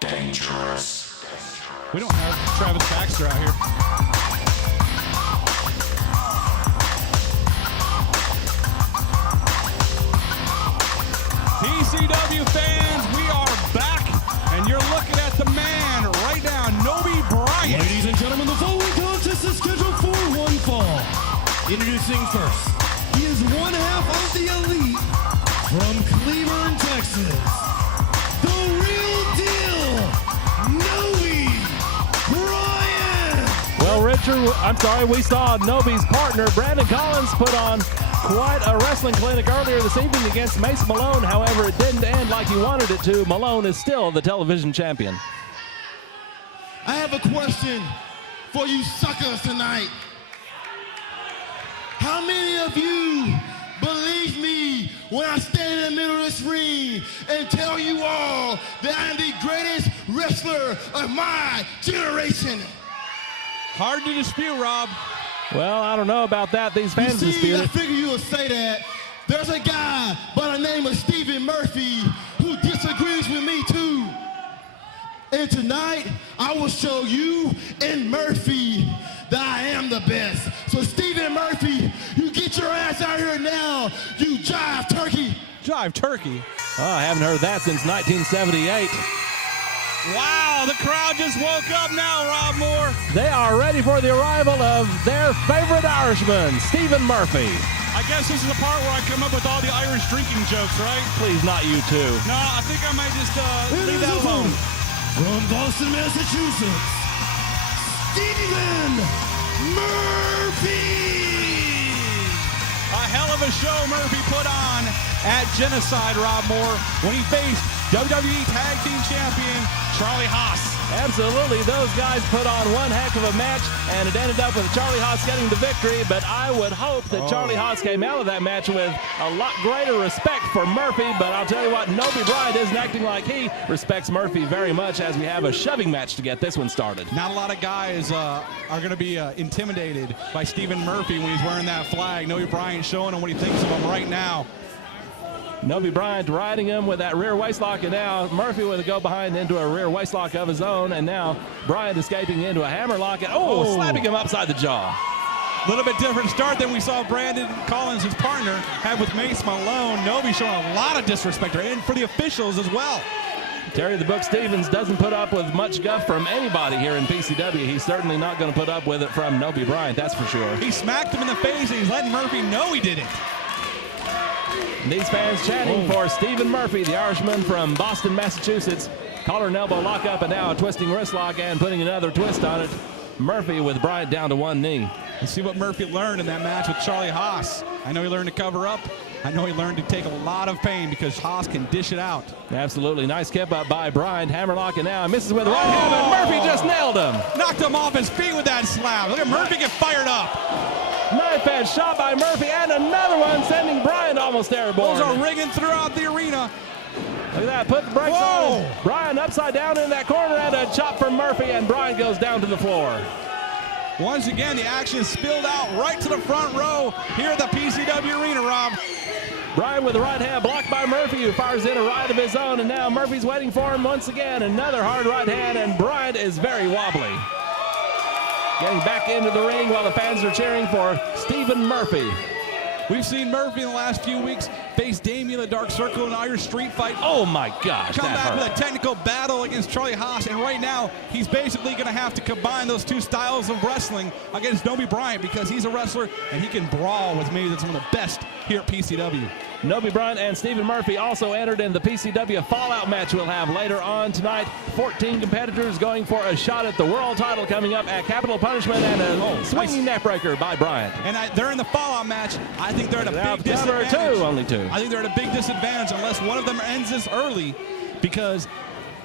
dangerous. We don't have Travis Baxter out here. PCW fans, we are back, and you're looking at the man right now, Nobe Bryant. Ladies and gentlemen, the following contest is scheduled for one fall. Introducing first, he is one half of the elite from Cleveland, Texas. The real deal, Nobe Bryant. Well, Richard, we saw Nobe's partner, Brandon Collins, put on quite a wrestling clinic earlier this evening against Mace Malone. However, it didn't end like he wanted it to. Malone is still the television champion. I have a question for you suckers tonight. How many of you believe me when I stand in the middle of this ring and tell you all that I'm the greatest wrestler of my generation? Hard to dispute, Rob. Well, I don't know about that. These fans dispute I it. figure you would say that. There's a guy by the name of Stephen Murphy who disagrees with me too. And tonight, I will show you and Murphy that I am the best. So Stephen Murphy, you get your ass out here now, you jive turkey. Jive turkey. Oh, I haven't heard that since 1978. Wow, the crowd just woke up now, Rob Moore. They are ready for the arrival of their favorite Irishman, Stephen Murphy. I guess this is the part where I come up with all the Irish drinking jokes, right? Please, not you two. No, I think I might just leave that alone. From Boston, Massachusetts, Stephen Murphy. A hell of a show Murphy put on at Genocide, Rob Moore, when he faced WWE Tag Team Champion Charlie Haas. Absolutely, those guys put on one heck of a match, and it ended up with Charlie Haas getting the victory, but I would hope that Charlie Haas came out of that match with a lot greater respect for Murphy, but I'll tell you what, Nobe Bryant isn't acting like he respects Murphy very much, as we have a shoving match to get this one started. Not a lot of guys are going to be intimidated by Stephen Murphy when he's wearing that flag. Nobe Bryant showing him what he thinks of him right now. Nobe Bryant riding him with that rear waistlock, and now Murphy with a go behind into a rear waistlock of his own, and now Bryant escaping into a hammerlock, and slapping him upside the jaw. A little bit different start than we saw Brandon Collins, his partner, have with Mace Malone. Nobe showing a lot of disrespect, and for the officials as well. Terry the Book Stevens doesn't put up with much guff from anybody here in PCW. He's certainly not going to put up with it from Nobe Bryant, that's for sure. He smacked him in the face, and he's letting Murphy know he did it. And these fans chanting for Stephen Murphy, the Irishman from Boston, Massachusetts. Collar and elbow lock up, and now a twisting wrist lock and putting another twist on it. Murphy with Bryant down to one knee. Let's see what Murphy learned in that match with Charlie Haas. I know he learned to cover up. I know he learned to take a lot of pain because Haas can dish it out. Absolutely. Nice kip up by Bryant. Hammerlock, and now misses with the right hand, and Murphy just nailed him. Knocked him off his feet with that slap. Look at Murphy get fired up. Knife edge shot by Murphy, and another one sending Bryant almost airborne. Those are ringing throughout the arena. Look at that, put the brakes on. Bryant upside down in that corner, and a chop from Murphy, and Bryant goes down to the floor. Once again, the action spilled out right to the front row here at the PCW arena, Rob. Bryant with the right hand blocked by Murphy, who fires in a right of his own, and now Murphy's waiting for him once again. Another hard right hand, and Bryant is very wobbly. Getting back into the ring while the fans are cheering for Stephen Murphy. We've seen Murphy in the last few weeks face Damien the Dark Circle in an Irish street fight. Oh my gosh, Come back hurt. with a technical battle against Charlie Haas, and right now he's basically going to have to combine those two styles of wrestling against Nobe Bryant, because he's a wrestler and he can brawl with maybe some of the best here at PCW. Nobe Bryant and Stephen Murphy also entered in the PCW Fallout match we'll have later on tonight. 14 competitors going for a shot at the world title coming up at Capital Punishment, and a swinging neckbreaker by Bryant. And they're in the Fallout match. I think they're at a big disadvantage. Only two. I think they're at a big disadvantage unless one of them ends this early, because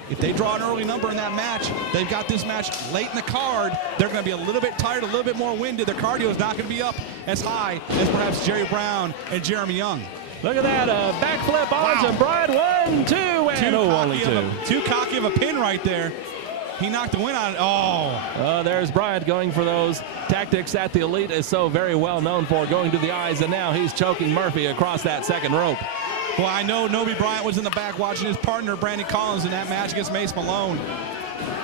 if they draw an early number in that match, they've got this match late in the card. They're going to be a little bit tired, a little bit more winded. Their cardio is not going to be up as high as perhaps Jerry Brown and Jeremy Young. Look at that, a backflip on Bryant. 1, 2, and only two. Too cocky of a pin right there. He knocked the wind out of it. There's Bryant going for those tactics that the Elite is so very well known for, going to the eyes, and now he's choking Murphy across that second rope. Well, I know Nobe Bryant was in the back watching his partner, Brandon Collins, in that match against Mace Malone.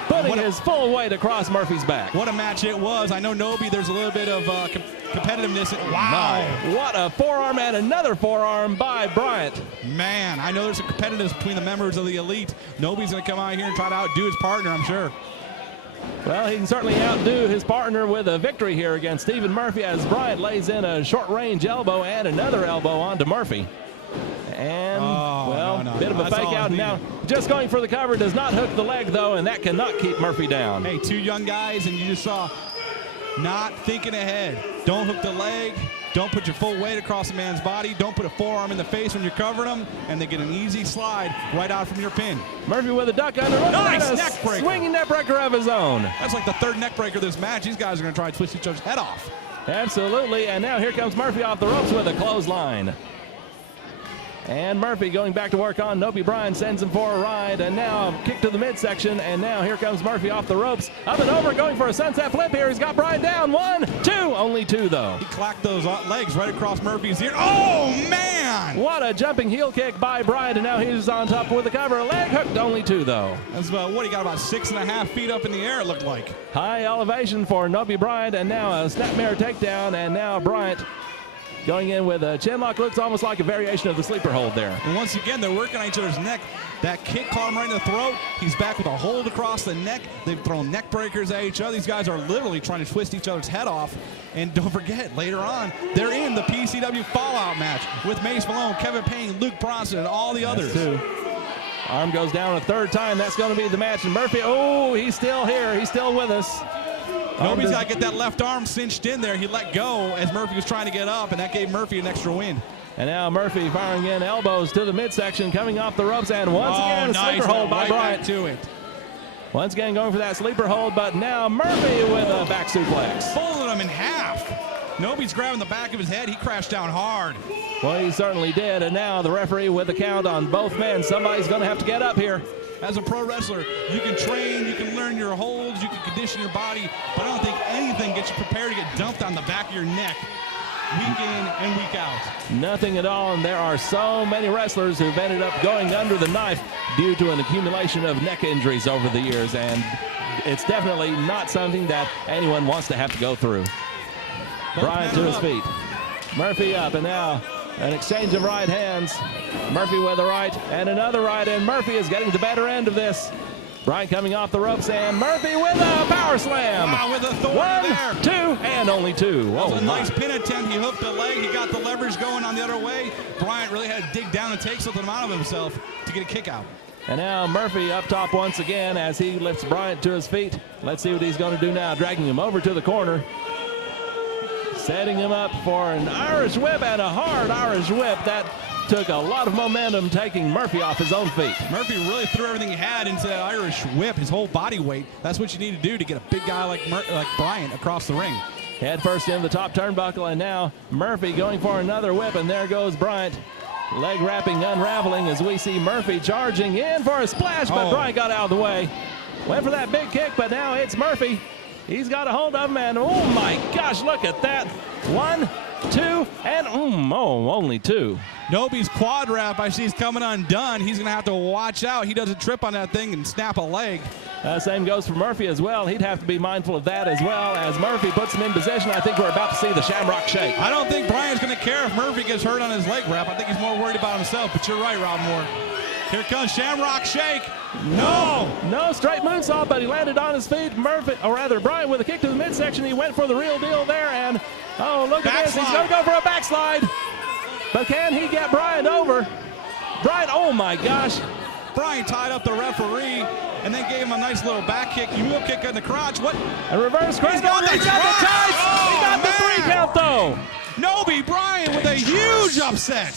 Putting his full weight across Murphy's back. What a match it was. I know Nobe, there's a little bit of competitiveness. Wow. What a forearm, and another forearm by Bryant. Man, I know there's a competitiveness between the members of the Elite. Nobody's going to come out here and try to outdo his partner, I'm sure. Well, he can certainly outdo his partner with a victory here against Stephen Murphy as Bryant lays in a short-range elbow and another elbow onto Murphy. And, bit of a fake out. Now, just going for the cover does not hook the leg, though, and that cannot keep Murphy down. Hey, two young guys, and you just saw not thinking ahead. Don't hook the leg. Don't put your full weight across a man's body. Don't put a forearm in the face when you're covering them, and they get an easy slide right out from your pin. Murphy with a duck under. Nice neck breaker. Swinging neck breaker of his own. That's like the third neck breaker of this match. These guys are going to try to twist each other's head off. Absolutely, and now here comes Murphy off the ropes with a clothesline. And Murphy going back to work on Nobe Bryant, sends him for a ride, and now kick to the midsection, and now here comes Murphy off the ropes, up and over, going for a sunset flip here. He's got Bryant down. 1, 2, only 2 though. He clacked those legs right across Murphy's ear. Oh, man! What a jumping heel kick by Bryant, and now he's on top with the cover. Leg hooked, only 2 though. That's about what he got, about 6.5 feet up in the air, it looked like. High elevation for Nobe Bryant, and now a snap mirror takedown, and now Bryant going in with a chin lock. Looks almost like a variation of the sleeper hold there. And once again, they're working on each other's neck. That kick caught him right in the throat. He's back with a hold across the neck. They've thrown neck breakers at each other. These guys are literally trying to twist each other's head off. And don't forget, later on, they're in the PCW Fallout match with Mace Malone, Kevin Payne, Luke Bronson, and all the others. Arm goes down a third time. That's going to be the match. And Murphy, oh, he's still here. He's still with us. Nobody's got to get that left arm cinched in there. He let go as Murphy was trying to get up, and that gave Murphy an extra win. And now Murphy firing in elbows to the midsection, coming off the ropes, and once again a sleeper hold by Bryant. Back to it. Once again going for that sleeper hold, but now Murphy with a back suplex. Folded him in half. Nobody's grabbing the back of his head. He crashed down hard. Well, he certainly did, and now the referee with the count on both men. Somebody's going to have to get up here. As a pro wrestler, you can train, you can learn your holds, you can condition your body, but I don't think anything gets you prepared to get dumped on the back of your neck week in and week out. Nothing at all, and there are so many wrestlers who've ended up going under the knife due to an accumulation of neck injuries over the years, and it's definitely not something that anyone wants to have to go through. Bryant to his feet. Murphy up, and now an exchange of right hands. Murphy with a right and another right, and Murphy is getting the better end of this. Bryant coming off the ropes, and Murphy with a power slam. Wow, with authority there. 1, 2, and only 2. That was a nice pin attempt. He hooked the leg. He got the leverage going on the other way. Bryant really had to dig down and take something out of himself to get a kick out. And now Murphy up top once again as he lifts Bryant to his feet. Let's see what he's going to do now, dragging him over to the corner. Setting him up for an Irish whip, and a hard Irish whip. That took a lot of momentum, taking Murphy off his own feet. Murphy really threw everything he had into that Irish whip, his whole body weight. That's what you need to do to get a big guy like Bryant across the ring. Head first into the top turnbuckle, and now Murphy going for another whip, and there goes Bryant. Leg wrapping, unraveling as we see Murphy charging in for a splash, but Bryant got out of the way. Went for that big kick, but now it's Murphy. He's got a hold of him, and oh my gosh, look at that. 1, 2, and only 2. Nobe's quad wrap, I see he's coming undone. He's going to have to watch out. He doesn't trip on that thing and snap a leg. Same goes for Murphy as well. He'd have to be mindful of that as well. As Murphy puts him in position, I think we're about to see the Shamrock Shake. I don't think Bryant's going to care if Murphy gets hurt on his leg wrap. I think he's more worried about himself, but you're right, Rob Moore. Here comes Shamrock Shake. No, straight moonsault, but he landed on his feet. Murphy, or rather Bryant with a kick to the midsection. He went for the real deal there, and look at this. He's going to go for a backslide. But can he get Bryant over? Bryant, oh my gosh. Bryant tied up the referee and then gave him a nice little back kick, mule kick in the crotch. What? A reverse cradle. He got the tights. He got the 3 count though. Nobe Bryant with a huge upset.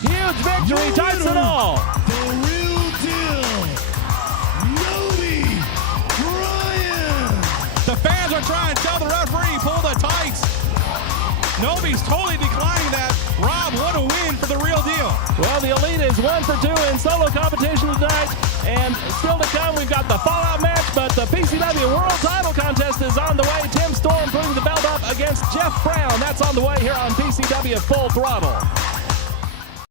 Huge victory, tights and all. The real deal, Nobe Bryant. The fans are trying to tell the referee, pull the tights. Nobe's totally declining that. Rob, what a win for the real deal. Well, the Elite is 1 for 2 in solo competition tonight. And still to come, we've got the Fallout match, but the PCW World Title Contest is on the way. Tim Storm putting the belt up against Jeff Brown. That's on the way here on PCW Full Throttle.